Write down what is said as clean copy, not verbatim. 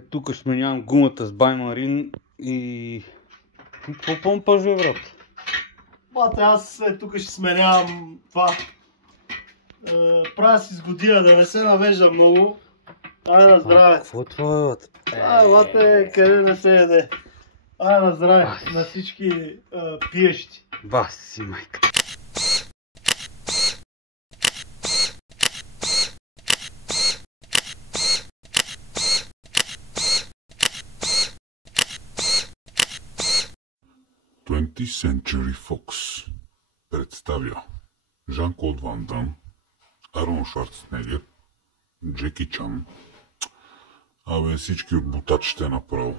Тук сменявам гумата с Баймарин и... Какво помпаш, бе, брат? Бате, аз тук ще сменявам това. Правя си с година, да не се навежда много. Айде на здраве. Какво е това, бе? Бате, къде не се еде. Айде на здраве на всички пиещи. Баси, майка. Century Fox представя Жан-Клод Ван Дам, Арон Шварценегер, Джеки Чан, всички от бутачите направо.